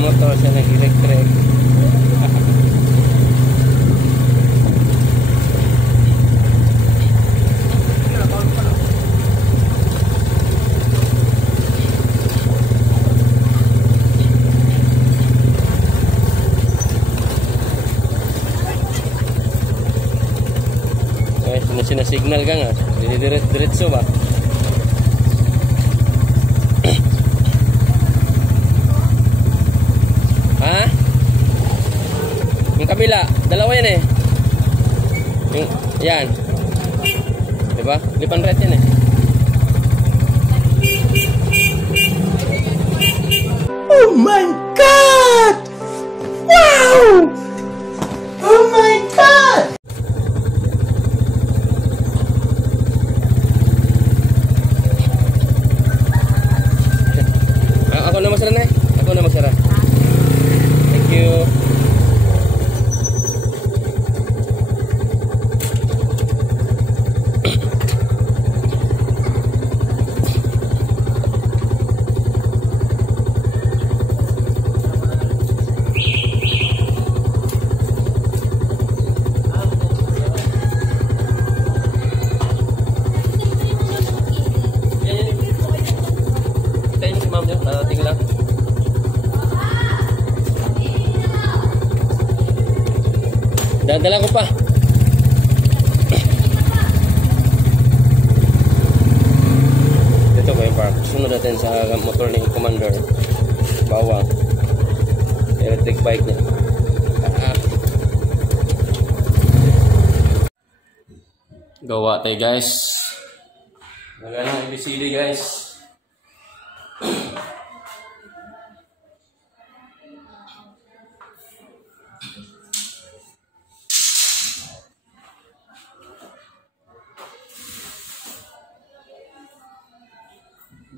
motor, siya nag-electric. Sinasignal ka nga, diretso ba? Ha? Yung kabila, dalawa yan eh. Yung, yan. Diba? Lipan red yan eh. Oh my God! Wow! Oh my God! Ako na magsara na eh. Ako na magsara. Thank you. Tingnan lang. Dadala ko pa. Dito ko yung park. Sunod natin sa motor ni Commander. Bawang. Electric bike niya. Gawa tayo guys. Magandang ABCD guys.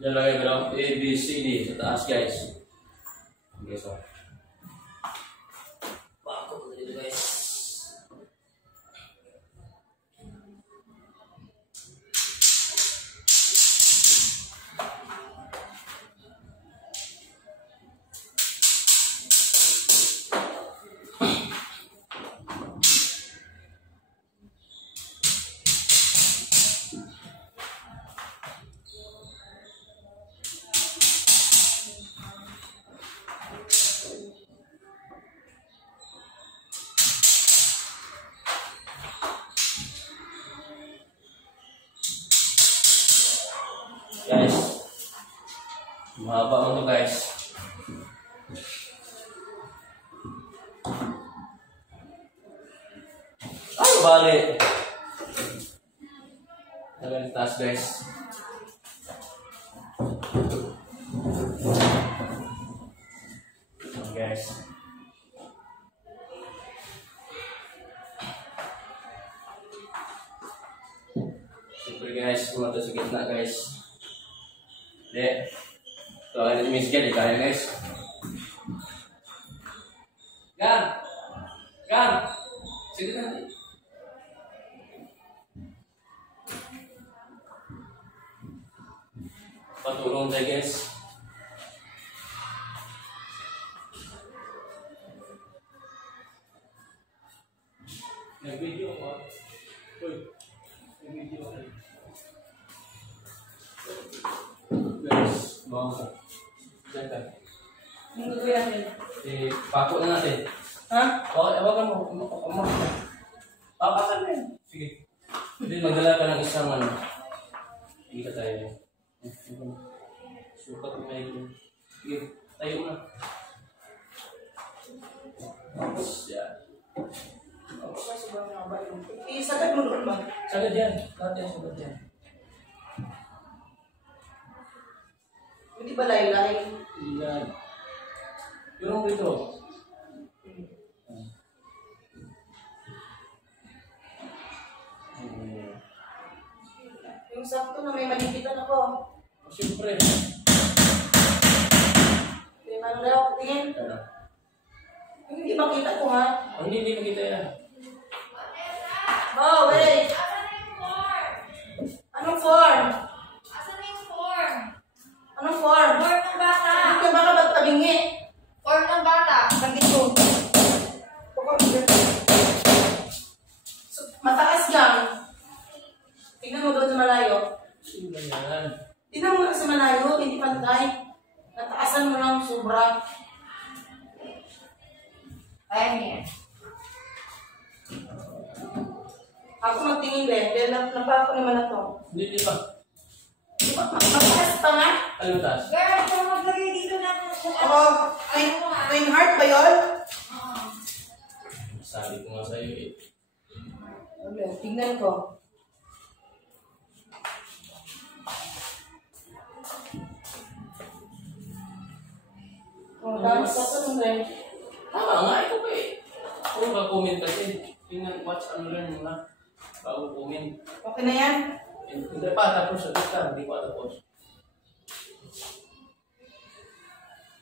Diyan lagay ko lang A, B, C, D sa taas guys. Okay, so bako ko dito guys. Guys, mahaba mo to guys. Ay, bali. Tagal taas guys. Guys. Super guys, kumata sa gitna guys. Dek, so ada miskin di kalian guys. Gan, sini nanti. Patulong saya guys. Nag-video apa? Nag-video apa? Guys, mau jaga. Minggu ya nih. Paku na natin. Ha? Awakan mo. Papakan na yun. Sige. Hindi, magdala ka ng isang ano. Hindi ka tayo. Sukat mo tayo. Sige, tayo na. Tapos, yan. Sagad mo doon ba? Sagad yan. Lahat yan, sagad yan. Hindi ba laylay? Yan. Yung dito. Yung sakto na may malipitan ako. Siyempre. Hindi man daw, tingin. Hindi makita ko ha. Hindi makita yan. Oh, wait. Anong form? Asan na yung form? Anong form? Form ng bata. Hindi ka baka magtabingi. Form ng Tingnan mo nga sa malayo, hindi pantay. Nataasan mo lang sobra. Kaya niya. Ako magtingin din. Dahil napaka ko naman na to. Hindi pa. Di ba? Mataas pa nga? Ano taas? Girl, kung maglagay dito na Oo. May heart ba yun? Sabi ko nga sa'yo eh. Okay, tingnan ko. Oh, dami pa ito nung rin. Tama nga, ito pa eh. Kung comment kasi, tingnan, watch and learn muna. Bago comment. Okay na yan? Hindi pa tapos, hindi pa tapos.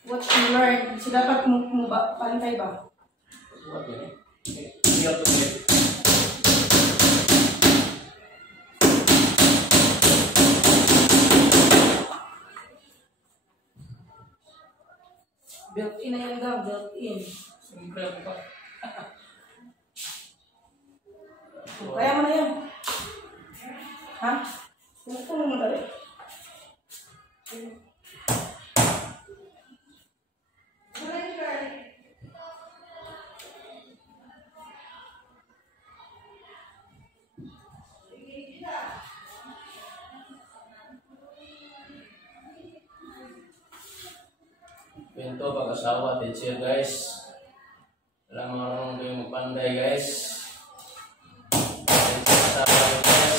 Watch and learn. So, dapat mo ba? Pantay ba? What yun eh? Okay. You have to get. Built-in na yan daw, built-in. Siyempre ako pa. Kaya mo na yan. Ha? Tulong mo dali. Pinto, pag-asawa, teacher guys. Alam marunong kayo magpanday guys. Guys.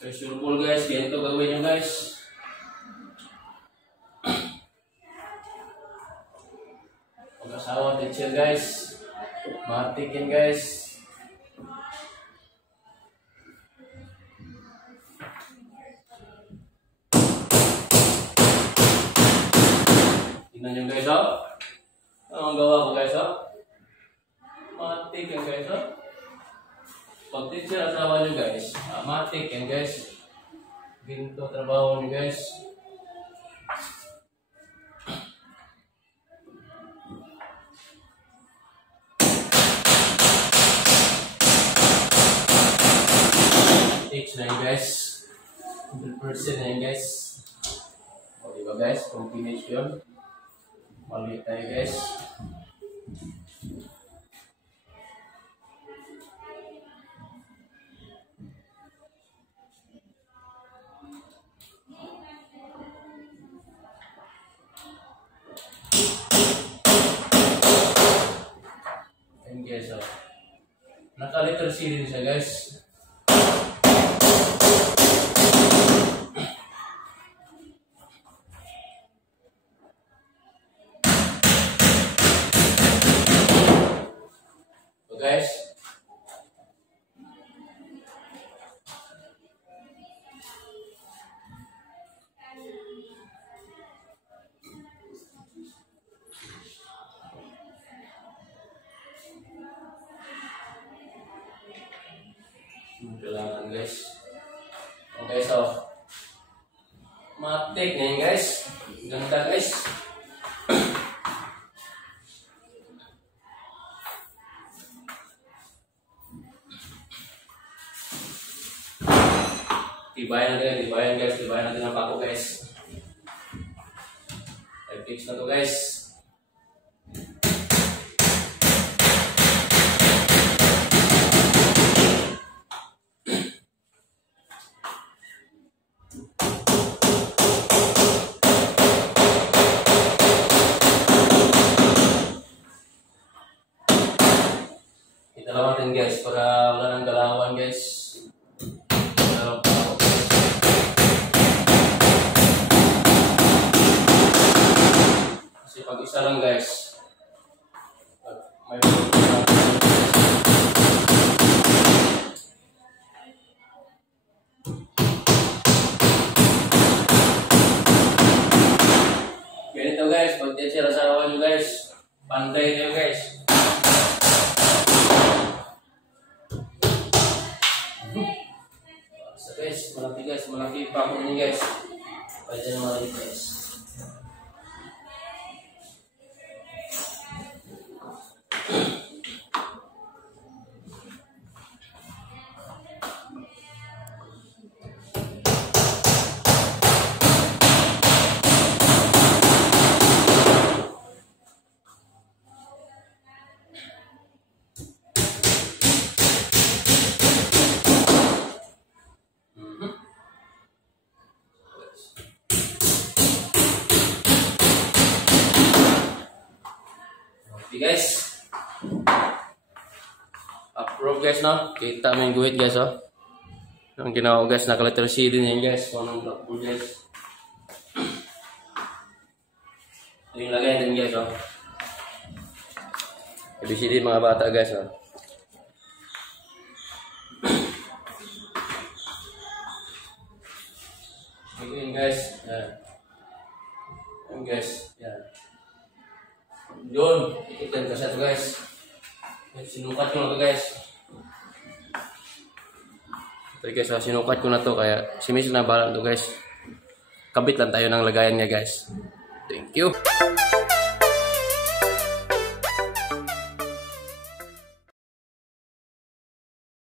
Pressure ball guys, ganito gawin nyo guys. Pag-asawa, teacher guys. Matikin guys. Tingnan nyo guys, oh. Ano ang gawa ko guys, oh? Matik yan guys, oh. Pag teacher asawa nyo guys, matik yan guys. Ginto trabaho nyo guys. Matik na yan guys. 100% na yan guys. O diba guys, combination. Maliit tayo guys. Ayan guys, oh. Naka-letter C din siya guys. Guys, kailangan guys. Okay, so matik na yun guys. Ganda guys. Tibayan guys, tibayan natin ang pako guys. I-fix na to guys. Italaw natin guys para wala nang galawan guys. Pag isa lang guys, may ganito guys, pag teacher asawa nyo guys, pantay kayo guys. So guys, malaki pa ako nyo guys. Pwede na malaki guys. Okay guys. Approve guys no. Kita mo yung guhit guys oh. Ang ginawa ko guys, naka-letter C din yan guys. So anong blackboard guys. Ito yung lagay din guys oh. ABCD mga bata guys oh. Okay guys. Yan. Yan guys. Yan. Yun. Ikitin kasi ito guys. Sinukat ko na ito guys. Ito guys, sinukat ko na ito. Kaya si Miss na bahala ito guys. Kabit lang tayo ng lagayan niya guys. Thank you.